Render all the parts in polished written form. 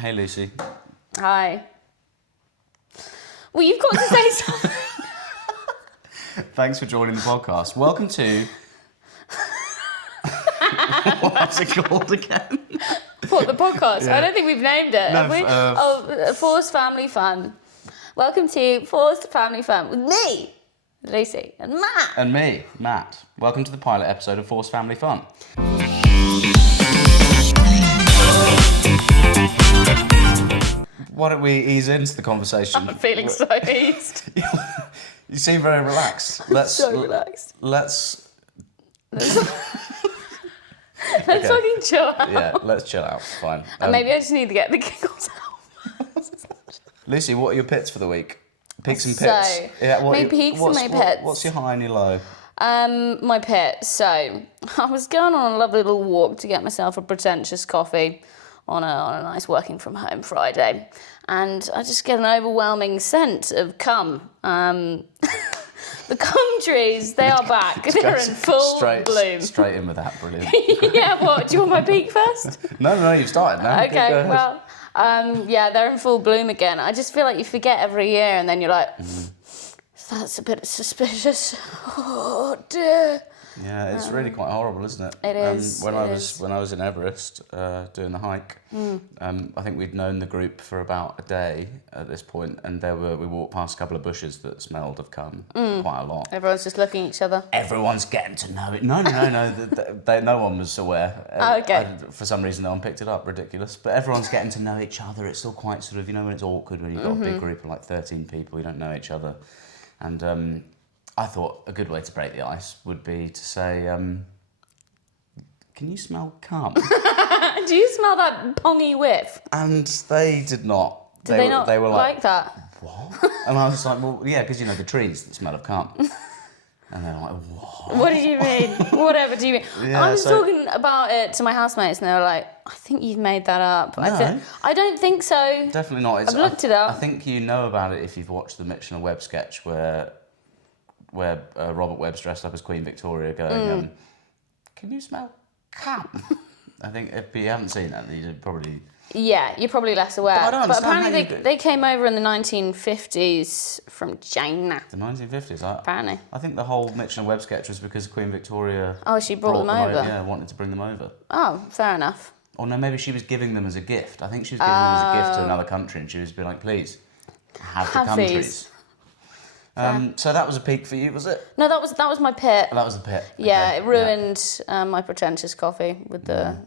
Hey, Lucy. Hi. Well, you've got to say something. Thanks for joining the podcast. Welcome to... What's it called again? What, the podcast? Yeah. I don't think we've named it. No, have we? Forced Family Fun. Welcome to Forced Family Fun with me, Lucy, and Matt. And me, Matt. Welcome to the pilot episode of Forced Family Fun. Why don't we ease into the conversation? I'm feeling so eased. You seem very relaxed. So relaxed. Let's Let's Okay. fucking chill out. Yeah, let's chill out. Fine. And maybe I just need to get the giggles out. Lucy, what are your pits for the week? Peaks and So, pits. my peaks and my pits. What's your high and your low? My pit. So, I was going on a lovely little walk to get myself a pretentious coffee on a nice working from home Friday, and I just get an overwhelming scent of cum. The cum trees, they are back. They're in full bloom. Straight in with that, brilliant. Yeah, what? Do you want my peak first? No, you've started now. Go Okay, ahead. well, yeah, they're in full bloom again. I just feel like you forget every year, and then you're like, that's a bit suspicious. Oh dear. Yeah, it's really quite horrible, isn't it? It is. When I was in Everest doing the hike, I think we'd known the group for about a day at this point, and we walked past a couple of bushes that smelled of cum quite a lot. Everyone's just looking at each other. Everyone's getting to know it. No. No one was aware. Okay. For some reason, no one picked it up. Ridiculous. But everyone's getting to know each other. It's still quite sort of, when it's awkward when you've got a big group of like 13 people, you don't know each other. And I thought a good way to break the ice would be to say, can you smell cum? Do you smell that pongy whiff? And they did not. Did they not were like that? What? And I was like, well, yeah, because the trees that smell of cum. And they're like, what? What do you mean? Whatever do you mean? Yeah, I was talking about it to my housemates, and they were like, I think you've made that up. No. I don't think so. Definitely not. I've looked it up. I think you know about it if you've watched the Mitchell and Webb sketch where Robert Webb's dressed up as Queen Victoria going, can you smell cum? I think if you haven't seen that, you probably... Yeah, you're probably less aware. But I don't understand apparently they came over in the 1950s from China. The 1950s? Apparently. I think the whole Mitchell and Webb sketch was because Queen Victoria... Oh, she brought them over? Yeah, wanted to bring them over. Oh, fair enough. Or no, maybe she was giving them as a gift. I think she was giving them as a gift to another country, and she was being like, please, have the countries. These. So that was a peak for you, was it? No, that was my pit. That was a pit. Yeah, Okay. it ruined my pretentious coffee with the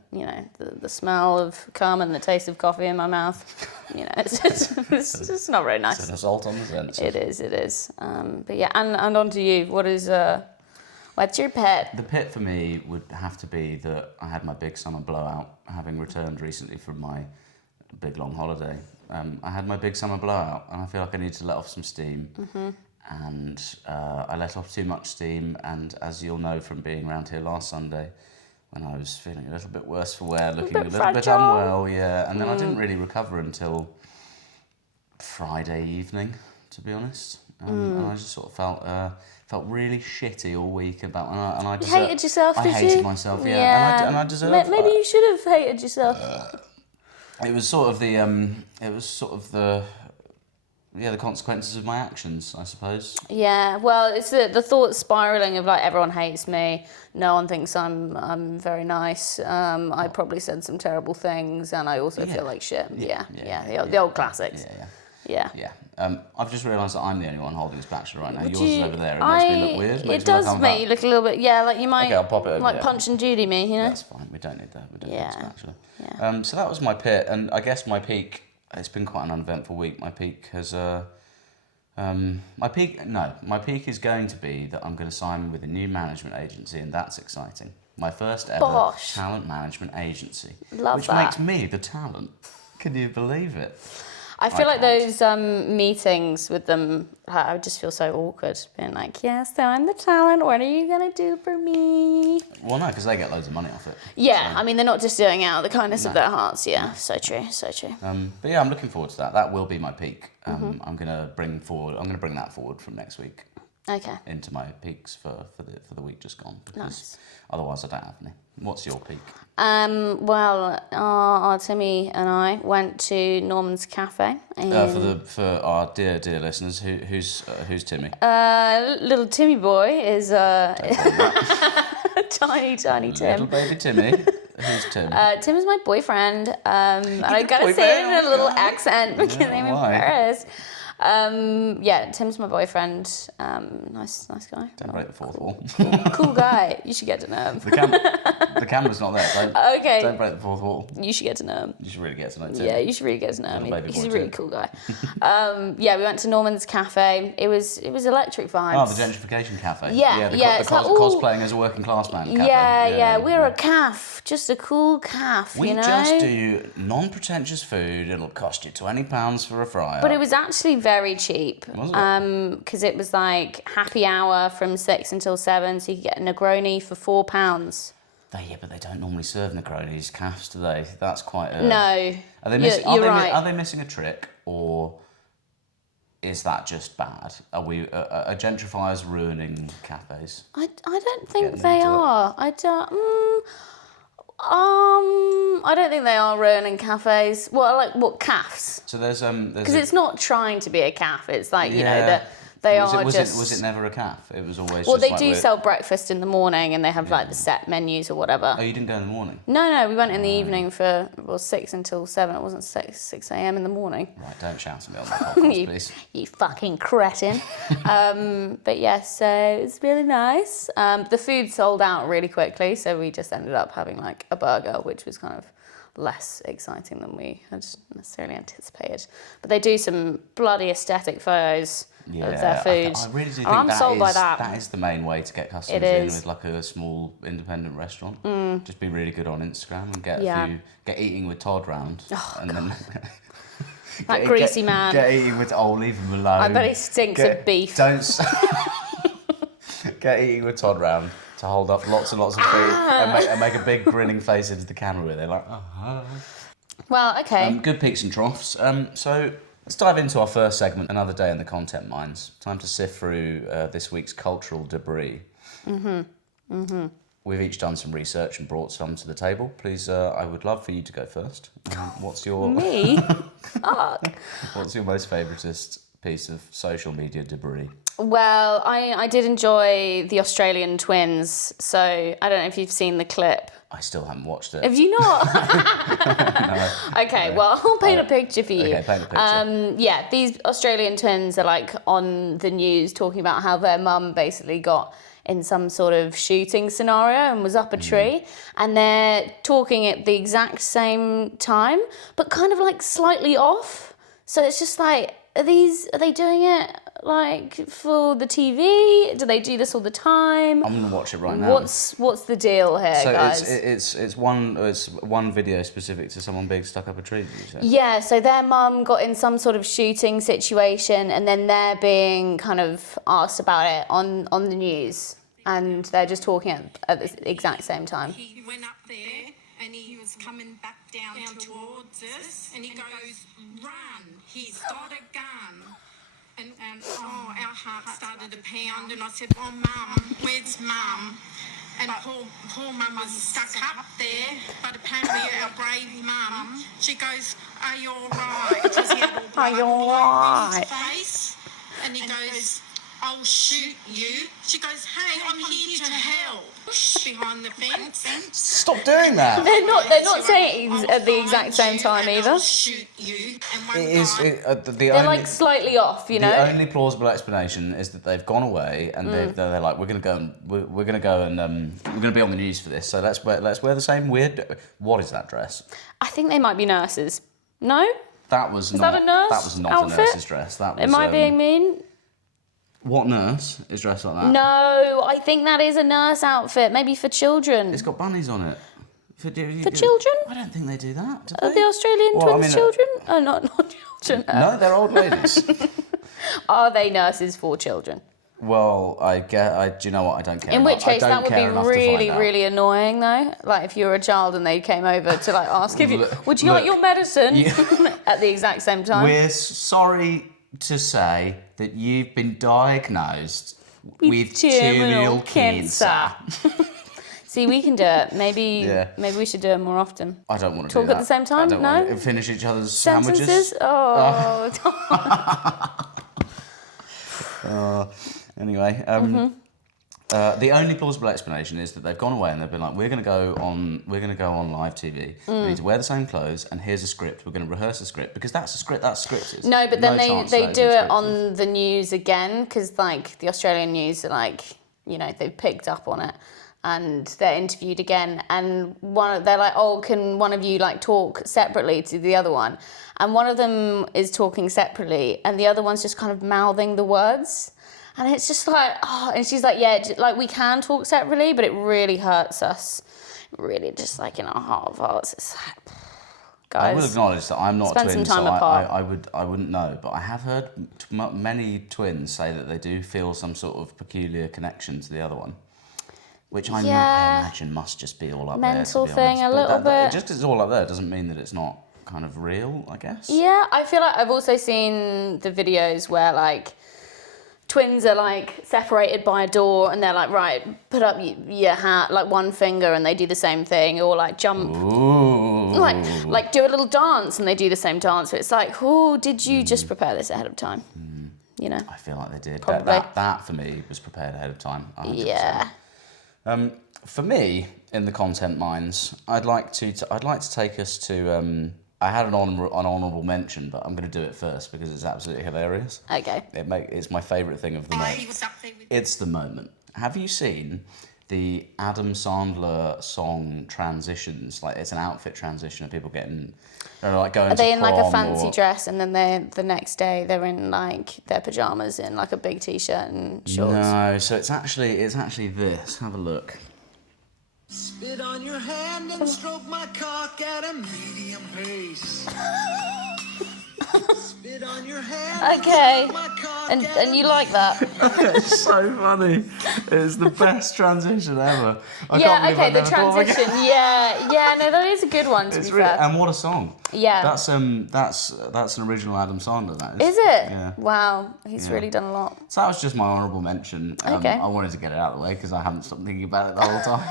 smell of cum and the taste of coffee in my mouth. It's just not very nice. It's an assault on the senses. It is. But yeah, and on to you. What's your pit? The pit for me would have to be that I had my big summer blowout, having returned recently from my big long holiday. I had my big summer blowout, and I feel like I need to let off some steam. And I let off too much steam, and as you'll know from being around here last Sunday, when I was feeling a little bit worse for wear, looking a little bit unwell, yeah, and then I didn't really recover until Friday evening, to be honest. And I just sort of felt really shitty all week about, and I You hated yourself, did you? I hated myself, yeah. And I deserved. Maybe you should have hated yourself. It was sort of the consequences of my actions, I suppose. Yeah, well, it's the thought spiraling of like everyone hates me, no one thinks I'm very nice. I probably said some terrible things, and I also feel like shit. The old classics. Yeah. I've just realised that I'm the only one holding this spatula right now. Yours is over there. It makes me look weird. It does make you look a little bit. Yeah, like you might. Okay, I'll pop it over like there. Punch and Judy me, That's fine. We don't need that. We don't need the spatula. Yeah. So that was my pit, and I guess my peak. It's been quite an uneventful week. My peak has. My peak is going to be that I'm going to sign with a new management agency, and that's exciting. My first ever talent management agency, which makes me the talent. Can you believe it? I feel like those meetings with them, I would just feel so awkward, being like, yeah, so I'm the talent, what are you going to do for me? Well, no, because they get loads of money off it. Yeah, so. I mean, they're not just doing it out of the kindness of their hearts, yeah, so true. But yeah, I'm looking forward to that. That will be my peak. I'm going to bring that forward from next week. Okay. into my peaks for the week just gone. Because Nice. otherwise I don't have any. What's your peak? Well, our Timmy and I went to Norman's Cafe. For our dear listeners, who's Timmy? Little Timmy boy is tiny Tim. Little baby Timmy. Who's Tim? Tim is my boyfriend, and I gotta say it in a little accent because I'm why? embarrassed. Yeah, Tim's my boyfriend. Nice guy. Don't break the fourth wall. Cool guy. You should get to know him. The camera's not there. Okay. Don't break the fourth wall. You should get to know him. You should really get to know Tim. Yeah, you should really get to know him. Little baby He's a boy really Tim. cool guy. Yeah, we went to Norman's Cafe. It was electric vibes. Oh, the gentrification cafe. Yeah, yeah, it's like, ooh. cosplaying as a working class man cafe. Yeah, we're a calf, just a cool calf, We you know. just do non-pretentious food. It'll cost you £20 for a fryer. But it was actually very cheap. Was it? Because it was like happy hour from 6 until 7, so you could get a Negroni for £4. But they don't normally serve Negronis calves, do they? That's quite a... No, Are they missing? you're right. Are they missing a trick, or is that just bad? Are gentrifiers ruining cafes? I don't think Getting they into it. are. I don't think they are ruining cafes. Well, like what calves? So there's Because it's not trying to be a calf. It's like you know Yeah. that they was are it, was just. it was it never a calf? It was always. Well, just they like do we're- sell breakfast in the morning, and they have like the set menus or whatever. Oh, you didn't go in the morning. No, we went in the evening for 6 until 7. It wasn't 6 a.m. in the morning. Right, don't shout at me on the podcast, You, please. you fucking cretin. But yeah, so it's really nice. The food sold out really quickly, so we just ended up having like a burger, which was kind of less exciting than we had necessarily anticipated. But they do some bloody aesthetic photos of their food. I really do think I'm sold by that. that is the main way to get customers It in is. with like a small independent restaurant. Just be really good on Instagram and get Yeah. get eating with Todd round, and then That greasy man. Get eating with leave him alone. I bet he stinks of beef. Don't get eating with Todd round to hold up lots and lots of food and make a big grinning face into the camera with it, like. Well, okay. Good peaks and troughs. So let's dive into our first segment, Another Day in the Content Mines. Time to sift through this week's cultural debris. We've each done some research and brought some to the table. Please, I would love for you to go first. What's your Me? Fuck. What's your most favouriteest piece of social media debris? Well, I did enjoy the Australian twins, so I don't know if you've seen the clip. I still haven't watched it. Have you not? Okay, well, I'll paint a picture for you. Okay, paint a picture. Yeah, these Australian twins are like on the news talking about how their mum basically got in some sort of shooting scenario and was up a tree, and they're talking at the exact same time, but kind of like slightly off. So it's just like, are they doing it like for the TV? Do they do this all the time? I'm gonna watch it right now. What's the deal here, so guys? it's one video specific to someone being stuck up a tree, did you say? Yeah, so their mum got in some sort of shooting situation, and then they're being kind of asked about it on the news, and they're just talking at the exact same time. He went up there and he was coming back down towards us, and he goes, "Run, he's got a gun." And our heart started to pound, and I said, "Oh, Mum, where's Mum?" And poor Mum was stuck up there, but apparently our brave Mum, she goes, "Are you all right?" Because he had all blood all over his face. And he goes, "I'll shoot you." She goes, "Hey, I'm here to help." Behind the fence. Stop doing that. They're not saying it at the exact same time either. I'll shoot you. And one It is guy, the They're only. like slightly off, you know. The only plausible explanation is that they've gone away and they're like, we're gonna go and we're gonna be on the news for this. So let's wear the same weird. What is that dress? I think they might be nurses. No? That was Is not. that a nurse That was not outfit? a nurse's dress. That was. Am I being mean? What nurse is dressed like that? No, I think that is a nurse outfit, maybe for children. It's got bunnies on it. For children? I don't think they do that. Do Are they? the Australian Well, I twins mean, children? Oh, not children. No, they're old ladies. Are they nurses for children? Well, do you know what? I don't care. In which case, that would be really, really annoying, though. Like if you were a child and they came over to like ask if you, would you like look, your medicine at the exact same time? We're sorry to say that you've been diagnosed with terminal cancer. See, we can do it. Maybe we should do it more often. I don't want to Talk do that. at the same time? I don't No? want to finish each other's Sentences? sandwiches. Oh. Anyway, the only plausible explanation is that they've gone away and they've been like, we're going to go on live TV. We need to wear the same clothes, and here's a script. We're going to rehearse a script because that's a script. That's scripted. No, but then chance they that do isn't it scripted. on the news again because like the Australian news are like, you know, they've picked up on it and they're interviewed again, and they're like, oh, can one of you like talk separately to the other one? And one of them is talking separately and the other one's just kind of mouthing the words. And it's just like, oh, and she's like, yeah, like we can talk separately, but it really hurts us. Really just like in our heart of hearts. It's like, guys. I will acknowledge that I'm not spend a twin, some time so apart. I wouldn't know. But I have heard many twins say that they do feel some sort of peculiar connection to the other one, which I imagine must just be all up mental there. Mental thing, a little bit. Just because it's all up there doesn't mean that it's not kind of real, I guess. Yeah, I feel like I've also seen the videos where like twins are like separated by a door and they're like, right, put up your hat, like one finger, and they do the same thing, or like jump. Ooh. Like do a little dance and they do the same dance. So it's like, oh, did you just prepare this ahead of time? You know? I feel like they did. Probably. That for me was prepared ahead of time. 100%. Yeah. For me, in the content mines, I'd like to take us to. I had an honourable mention, but I'm going to do it first because it's absolutely hilarious. Okay. It's my favourite thing of the night. He was up there with It's the moment. Have you seen the Adam Sandler song transitions? Like it's an outfit transition of people getting, like going. Are they to in like a prom fancy or- dress and then the next day they're in like their pajamas in like a big t-shirt and shorts? No, so it's actually this. Have a look. Spit on your hand and stroke my cock at a medium pace. Spit on your hand Okay. and stroke my cock And at and you like that? It's so funny. It's the best transition ever. I can't Yeah, believe okay, I the never thought of it. transition. Yeah, no, that is a good one to It's be really, fair. and what a song. Yeah. That's an original Adam Sandler. That is. Is it? Yeah. Wow, he's Yeah. really done a lot. So that was just my honourable mention. Okay. I wanted to get it out of the way because I haven't stopped thinking about it the whole time.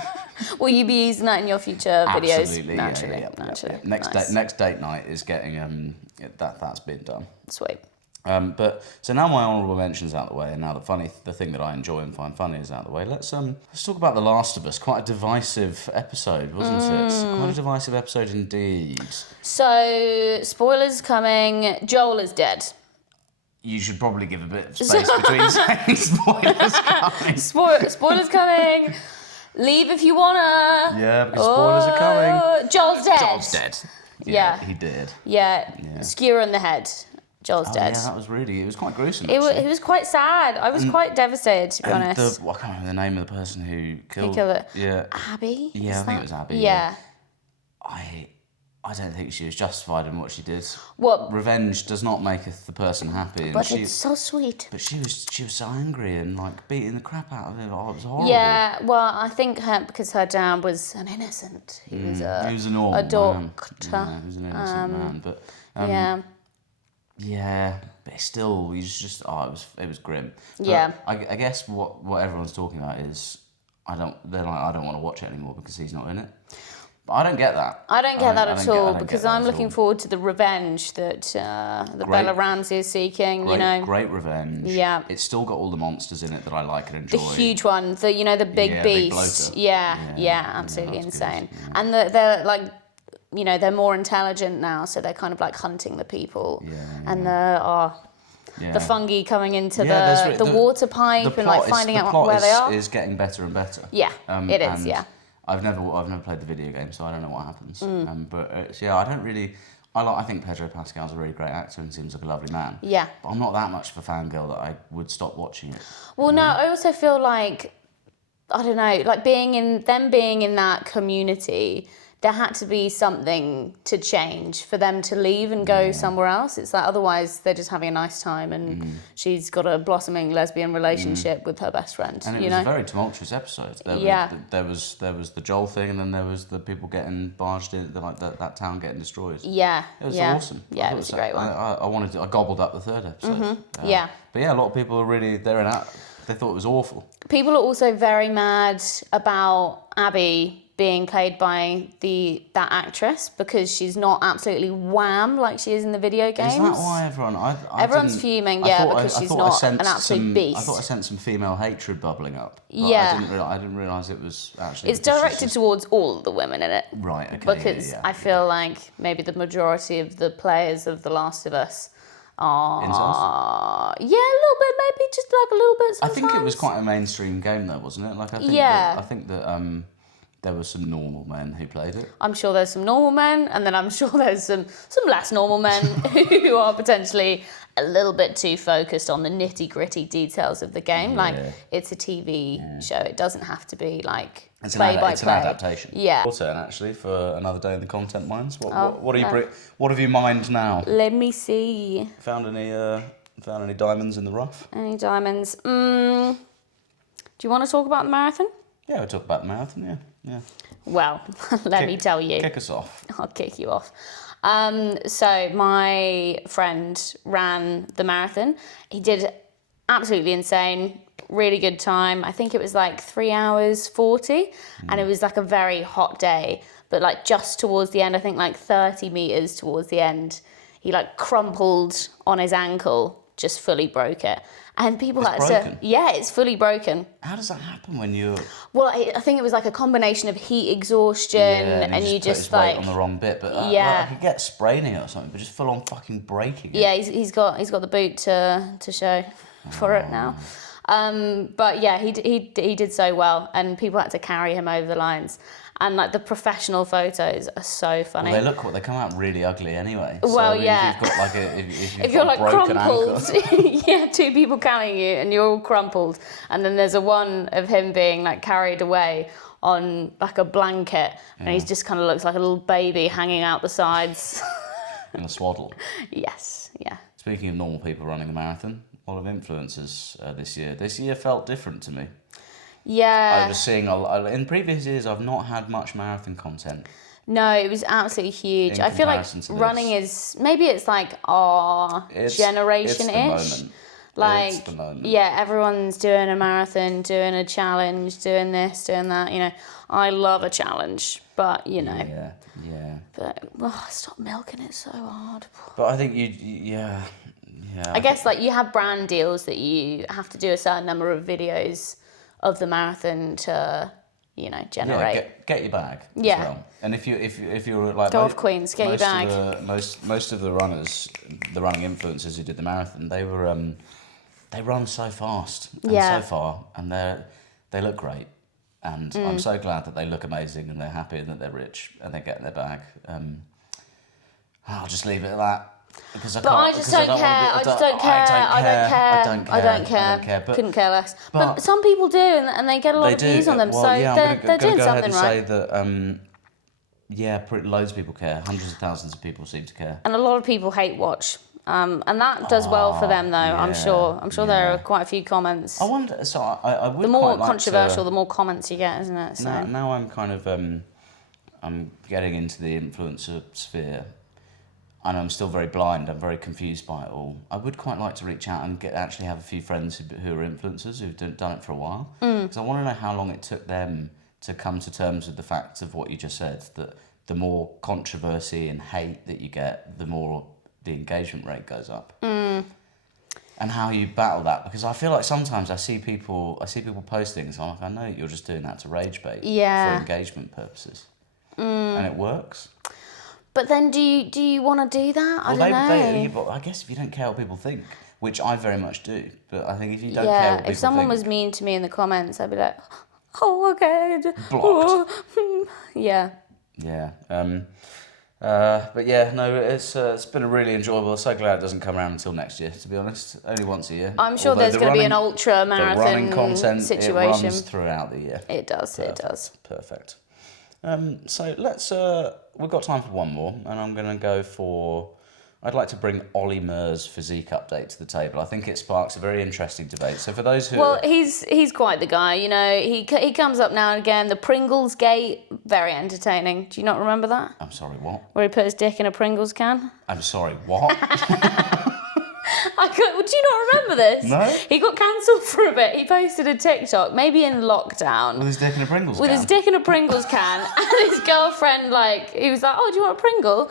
Will you be using that in your future videos? Absolutely, yeah, Naturally, yeah. naturally. Next Nice. date night is getting that's been done. Sweet. But so now my honourable mention's out of the way, and now the thing that I enjoy and find funny is out of the way. Let's talk about The Last of Us. Quite a divisive episode, wasn't it? Quite a divisive episode indeed. So, spoilers coming. Joel is dead. You should probably give a bit of space between saying spoilers coming. Spoilers coming. Leave if you wanna. Yeah, because spoilers are coming. Joel's dead. Joel's dead. Yeah. He did. Yeah. Skewer in the head. Joel's Oh, dead. yeah, it was quite gruesome. It actually. was quite sad. I was quite devastated, to be And honest. I can't remember the name of the person who killed. killed it. Yeah. Abby? Yeah, Is I think that- it was Abby, Yeah. I don't think she was justified in what she did. What? Revenge does not maketh the person happy, and But she. it's so sweet. But she was so angry and like beating the crap out of him. Oh, it was horrible. Yeah, well, I think because her dad was an innocent. He was he a was a normal man. doctor. Yeah, he was an innocent man, but yeah. yeah, but still, he's just it was grim. But Yeah. I guess what everyone's talking about is I don't want to watch it anymore because he's not in it. But I don't get that. I don't get that I at don't get- I all don't get because that I'm at looking all. forward to the revenge that Great. Bella Ramsey is seeking. Great revenge. Yeah. It's still got all the monsters in it that I like and enjoy. The huge one, the big Yeah, big beast. bloater. Yeah, absolutely that's insane. good, yeah. And they're like, they're more intelligent now, so they're kind of like hunting the people. Yeah, And Yeah. the fungi coming into there's the water pipe and like finding out where they are. Is getting better and better. Yeah, it is, and yeah. I've never played the video game, so I don't know what happens. Mm. But I don't really. I think Pedro Pascal's a really great actor and seems like a lovely man. Yeah. But I'm not that much of a fangirl that I would stop watching it. Well, no, I also feel like, I don't know, like being in that community, there had to be something to change for them to leave and go somewhere else. It's like otherwise they're just having a nice time and she's got a blossoming lesbian relationship with her best friend. And it was a very tumultuous episode. There was the Joel thing, and then there was the people getting barged in, that town getting destroyed. Yeah, It was yeah. awesome. I Yeah, thought it was a great one. I gobbled up the third episode. Yeah. But yeah, a lot of people are they're in out. They thought it was awful. People are also very mad about Abby being played by that actress because she's not absolutely wham like she is in the video games. Is that why everyone? Everyone's fuming, because she's not an absolute beast. I thought I sensed some female hatred bubbling up. But Yeah. I didn't realise it was actually. It's because she's directed just- towards all of the women in it. Right. Okay. Because yeah. I feel like maybe the majority of the players of The Last of Us are... Incels? Yeah, a little bit, maybe just like a little bit I sometimes. think it was quite a mainstream game, though, wasn't it? Like I think. Yeah. I think that there were some normal men who played it. I'm sure there's some normal men, and then I'm sure there's some less normal men who are potentially a little bit too focused on the nitty-gritty details of the game. Like, it's a TV show. It doesn't have to be, like, It's play-by-play. It's an adaptation. Yeah. Your turn, actually, for another day in the content mines. What are you no. What have you mined now? Let me see. Found any diamonds in the rough? Any diamonds? Do you want to talk about the marathon? Yeah, we'll talk about the marathon. Yeah. Well, let me tell you. Kick us off. I'll kick you off. So my friend ran the marathon. He did absolutely insane, really good time. I think it was like 3 hours 40, and it was like a very hot day. But like just towards the end, I think like 30 meters towards the end, he like crumpled on his ankle, just fully broke it. And people had broken? to, yeah, it's fully broken. How does that happen when you're... Well, I think it was like a combination of heat exhaustion, and you put his just weight like on the wrong bit, but Yeah. I could get spraining it or something, but just full on fucking breaking it. yeah, he's got the boot to show for it now. But yeah, he did so well, and people had to carry him over the lines. And like the professional photos are so funny. Well, they come out really ugly anyway. Well, so, I mean, yeah. If you've got like if if you're got like a broken crumpled, ankle. yeah, 2 people carrying you, and you're all crumpled, and then there's a one of him being like carried away on like a blanket, and he just kind of looks like a little baby hanging out the sides. in a swaddle. Yes, yeah. Speaking of normal people running the marathon, a lot of influencers this year. This year felt different to me. Yeah. I was seeing in previous years I've not had much marathon content. No, it was absolutely huge. In I feel like comparison to running this. is maybe it's like our generation-ish. It's the moment. Like, It's the moment. yeah, everyone's doing a marathon, doing a challenge, doing this, doing that. You know, I love a challenge, but you know, Yeah. but stop milking it so hard. But I think yeah. I guess like you have brand deals that you have to do a certain number of videos of the marathon to, you know, generate. Yeah, get your bag. Yeah. As well. And if you're like Golf Queens, get your bag. Most of the runners, the running influencers who did the marathon, they were they run so fast and Yeah. so far, and they look great. And I'm so glad that they look amazing and they're happy and that they're rich and they're getting their bag. I'll just leave it at that. Because But I just don't care. I just don't care. I don't care. But Couldn't care less. but- But some people do, and they get a lot of views on them. Well, so yeah, they're doing go ahead something and right. say that. Loads of people care. Hundreds of thousands of people seem to care. And a lot of people hate watch. And that does well for them, though. I'm yeah, sure. I'm sure there yeah. are quite a few comments. I wonder. So I would The more quite like controversial, to, the more comments you get, isn't it? So. now I'm kind of I'm getting into the influencer sphere, and I'm still very blind. I'm very confused by it all. I would quite like to reach out and actually have a few friends who are influencers who've done it for a while, because I want to know how long it took them to come to terms with the facts of what you just said. That the more controversy and hate that you get, the more the engagement rate goes up. And how you battle that, because I feel like sometimes I see people post things, I'm like, I know you're just doing that to rage bait Yeah. for engagement purposes, and it works. But then, do you want to do that? I don't know. But I guess if you don't care what people think, which I very much do, but I think if you don't care what Yeah, people if someone think, was mean to me in the comments, I'd be like, oh, okay. Blocked. Yeah. yeah. But yeah, no, it's been a really enjoyable. I'm so glad it doesn't come around until next year. To be honest, only once a year. I'm sure Although there's the going to be an running- ultra the running marathon content, situation. It runs throughout the year. It does. It does. Perfect. So let's. We've got time for one more, and I'm going to go for. I'd like to bring Ollie Murs' physique update to the table. I think it sparks a very interesting debate. So for those who, Well, he's quite the guy. You know, he comes up now and again. The Pringles gate, very entertaining. Do you not remember that? I'm sorry, what? Where he put his dick in a Pringles can. I'm sorry, what? Do you not remember this? No. He got cancelled for a bit. He posted a TikTok, maybe in lockdown, With his dick in a Pringles with can. his dick in a Pringles can, and his girlfriend, like, he was like, oh, do you want a Pringle?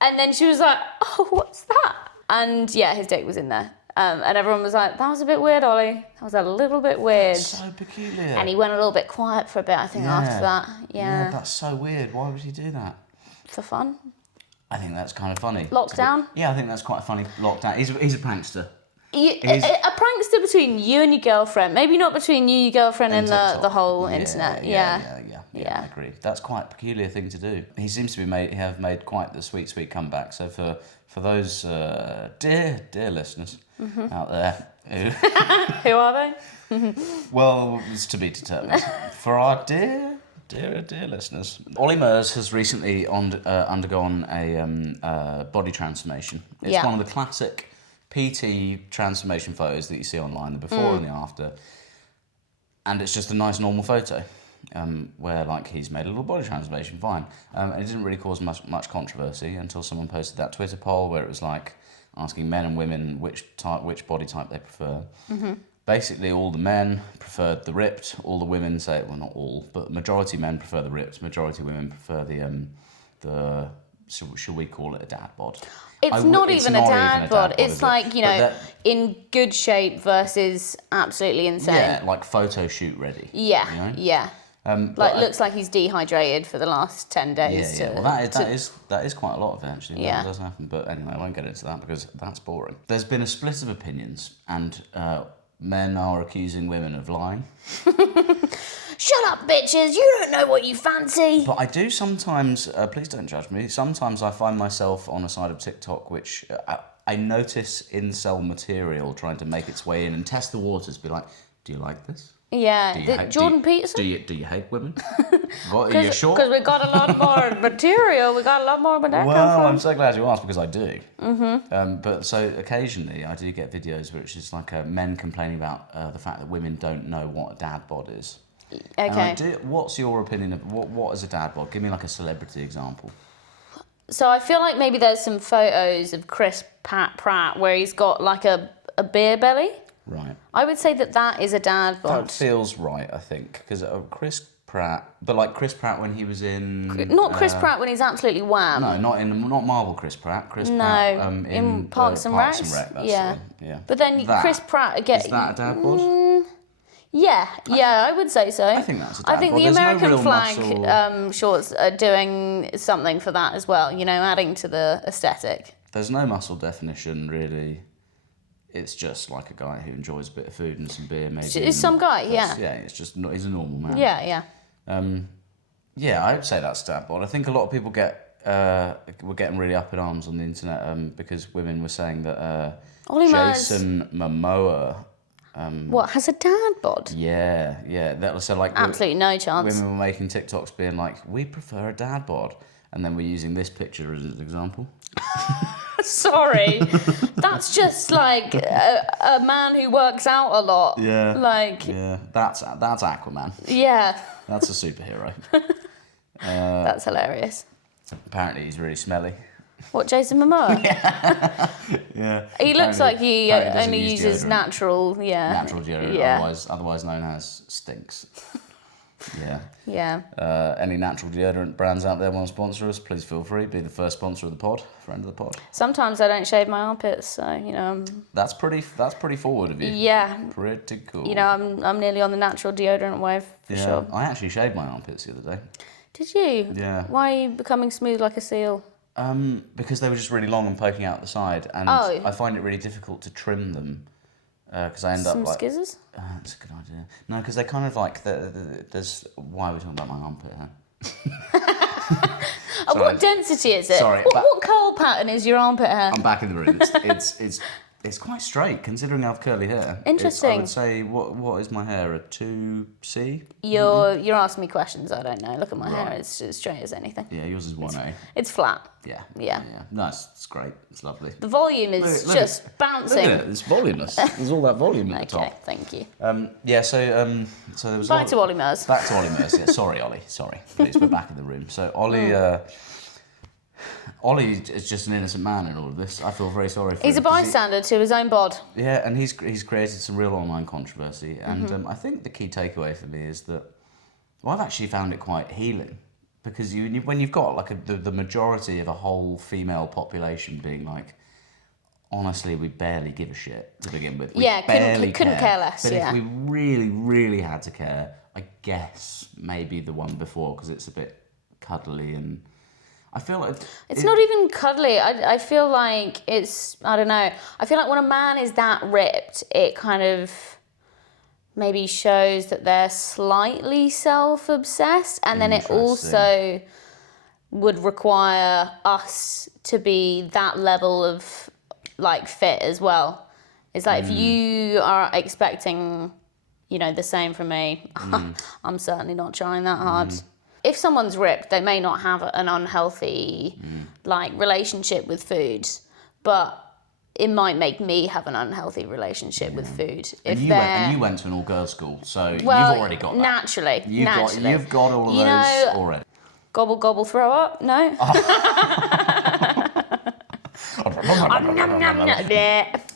And then she was like, oh, what's that? And yeah, his dick was in there. And everyone was like, that was a bit weird, Ollie. That was a little bit weird. So peculiar. And he went a little bit quiet for a bit, I think, after that. Yeah, that's so weird. Why would he do that? For fun. I think that's kind of funny. Lockdown? Yeah, I think that's quite a funny lockdown. He's a prankster. A prankster between you and your girlfriend. Maybe not between you, your girlfriend, and TikTok. the whole internet. Yeah. I agree. That's quite a peculiar thing to do. He seems to have made quite the sweet comeback. So for those dear listeners out there who Who are they? well, it's to be determined. For our dear listeners, Ollie Murs has recently undergone a body transformation. It's one of the classic PT transformation photos that you see online, the before and the after, and it's just a nice normal photo where like he's made a little body transformation, fine. And it didn't really cause much controversy until someone posted that Twitter poll where it was like asking men and women which body type they prefer. Basically, all the men preferred the ripped. All the women say, well, not all, but majority men prefer the ripped. Majority women prefer the should we call it a dad bod? It's not even a dad bod. It's is like, it? you know, in good shape versus absolutely insane. Yeah, like photo shoot ready. Yeah, you know? yeah. Like, looks like he's dehydrated for the last 10 days. Yeah. Well, that is quite a lot of it, actually. Yeah. That does happen. But anyway, I won't get into that because that's boring. There's been a split of opinions, and men are accusing women of lying. Shut up, bitches! You don't know what you fancy. But I do sometimes, please don't judge me, sometimes I find myself on a side of TikTok which I notice incel material trying to make its way in and test the waters, be like, do you like this? Yeah, Jordan Peterson. Do you hate women? What, are you sure? Because we got a lot more material. We got a lot more where that come Well, from. I'm so glad you asked because I do. But so occasionally I do get videos which is like men complaining about the fact that women don't know what a dad bod is. Okay. What's your opinion of what is a dad bod? Give me like a celebrity example. So I feel like maybe there's some photos of Chris Pratt where he's got like a beer belly. Right. I would say that is a dad bod. That feels right, I think, because Chris Pratt, but like Chris Pratt when he was in. Not Chris Pratt when he's absolutely wham. No, not Marvel Chris Pratt. Chris No, Pratt in Parks and Parks Rec. and Rec. That's Yeah. the one. Yeah. But then Chris Pratt again. Is that a dad bod? Yeah, I would say so. I think that's a dad I think bod. the There's no American real flag muscle. shorts are doing something for that as well. You know, adding to the aesthetic. There's no muscle definition really. It's just like a guy who enjoys a bit of food and some beer, maybe. It's some guy, yeah. Yeah, it's just he's a normal man. Yeah. Yeah, I would say that's dad bod. I think a lot of people were getting really up in arms on the internet because women were saying that Ollie Murs. Jason Momoa. What, has a dad bod? Yeah. That was so like Absolutely no chance. women were making TikToks being like, we prefer a dad bod, and then we're using this picture as an example. Sorry, that's just like a man who works out a lot. Yeah. Like, Yeah, that's Aquaman. yeah, That's a superhero. that's hilarious. Apparently, he's really smelly. What, Jason Momoa? Yeah. He looks like he apparently doesn't only use uses deodorant. natural Deodorant, Yeah. otherwise known as stinks. Yeah. Yeah. Any natural deodorant brands out there want to sponsor us, please feel free. Be the first sponsor of the pod, friend of the pod. Sometimes I don't shave my armpits, so you know. That's pretty forward of you. Yeah. Pretty cool. You know, I'm nearly on the natural deodorant wave for sure. I actually shaved my armpits the other day. Did you? Yeah. Why are you becoming smooth like a seal? Because they were just really long and poking out the side, and Oh. I find it really difficult to trim them. Because I end up Some like. skizzers? That's a good idea. No, because they kind of like there's. Why are we talking about my armpit here? What density is it? Sorry, What curl pattern is your armpit hair? I'm back in the room. It's quite straight considering I have curly hair. Interesting. I would say what is my hair, a 2C? You're asking me questions I don't know. Look at my hair; it's as straight as anything. Yeah, yours is 1A. It's flat. Yeah. Yeah. Nice. It's great. It's lovely. The volume is Look just Look bouncing. at it. It's voluminous. There's all that volume at the Okay, top. thank you. Yeah. So there was a Back lot to Ollie Murs. Back to Ollie Murs. Yeah. Sorry, Ollie. Sorry. Please, we're back in the room. So Ollie. Ollie is just an innocent man in all of this. I feel very sorry for him. He's a 'cause bystander to his own bod. Yeah, and he's created some real online controversy, and I think the key takeaway for me is that I've actually found it quite healing, because when you've got like the majority of a whole female population being like, honestly, we barely give a shit to begin with. We Yeah, barely couldn't care less, But yeah. if we really, really had to care, I guess maybe the one before, because it's a bit cuddly, and I feel like It's not even cuddly. I feel like it's, I don't know. I feel like when a man is that ripped, it kind of maybe shows that they're slightly self-obsessed, and then it also would require us to be that level of like fit as well. It's like if you are expecting, the same from me, I'm certainly not trying that hard. If someone's ripped, they may not have an unhealthy like relationship with food, but it might make me have an unhealthy relationship with food. And If you went to an all-girls school, so well, you've already got that. Naturally. You've got all of those already. Gobble, gobble, throw up? No?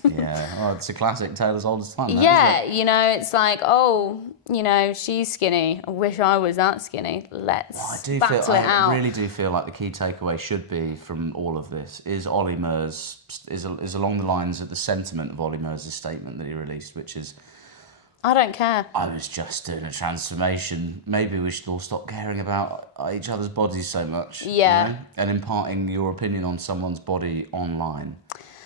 Yeah, well, it's a classic tale as old as time. Yeah, it's like, she's skinny. I wish I was that skinny. Let's battle it out. I really do feel like the key takeaway should be from all of this is Ollie Murs is along the lines of the sentiment of Ollie Murs' statement that he released, which is, I don't care. I was just doing a transformation. Maybe we should all stop caring about each other's bodies so much. Yeah. And imparting your opinion on someone's body online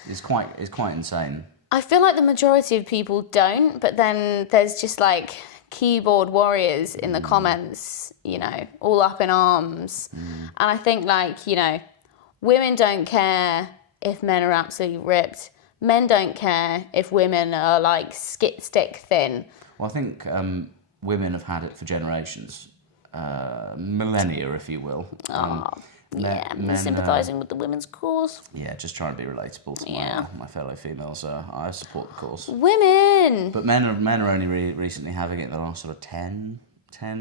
is quite insane. I feel like the majority of people don't, but then there's just like keyboard warriors in the comments, all up in arms. And I think women don't care if men are absolutely ripped. Men don't care if women are like stick thin. Well, I think women have had it for generations, millennia, if you will. I'm sympathising with the women's cause. Yeah, just trying to be relatable to my fellow females. I support the cause. Women! But men are only recently having it the last sort of 10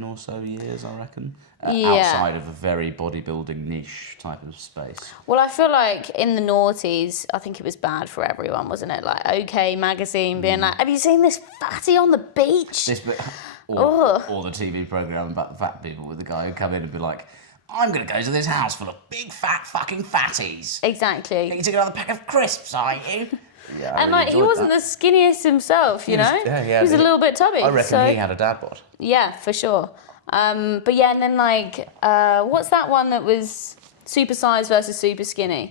or so years, I reckon. Outside of a very bodybuilding niche type of space. Well, I feel like in the noughties, I think it was bad for everyone, wasn't it? Like OK Magazine being like, have you seen this fatty on the beach? Or the TV programme about the fat people with the guy who come in and be like, I'm going to go to this house full of big fat fucking fatties. Exactly. Eating another pack of crisps, are you? Yeah, and like he wasn't the skinniest himself, he was a little bit tubby. I reckon he had a dad bod. Yeah, for sure. But yeah, and then what's that one that was super size versus super skinny?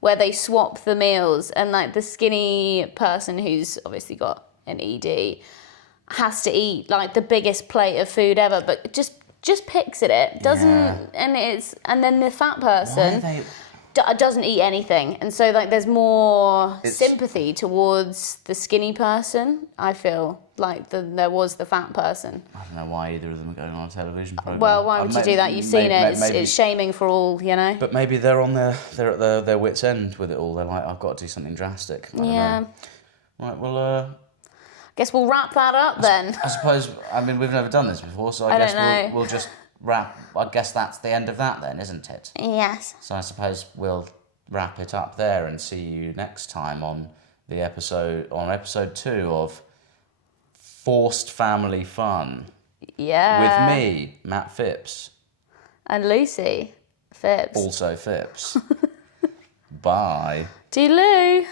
Where they swap the meals and like the skinny person who's obviously got an ED has to eat like the biggest plate of food ever, but just picks at it, doesn't, and then the fat person doesn't eat anything, and so like there's more sympathy towards the skinny person. I feel like there was the fat person. I don't know why either of them are going on a television program. Well, why would you do that? You've seen it. It's shaming for all, But maybe they're at their wits' end with it all. They're like, I've got to do something drastic. I don't know. Right. Well. Guess we'll wrap that up then. I suppose. I mean, we've never done this before, so I guess we'll just wrap. I guess that's the end of that then, isn't it? Yes. So I suppose we'll wrap it up there and see you next time on episode 2 of Forced Family Fun. Yeah. With me, Matt Phipps. And Lucy Phipps. Also Phipps. Bye. Toodaloo.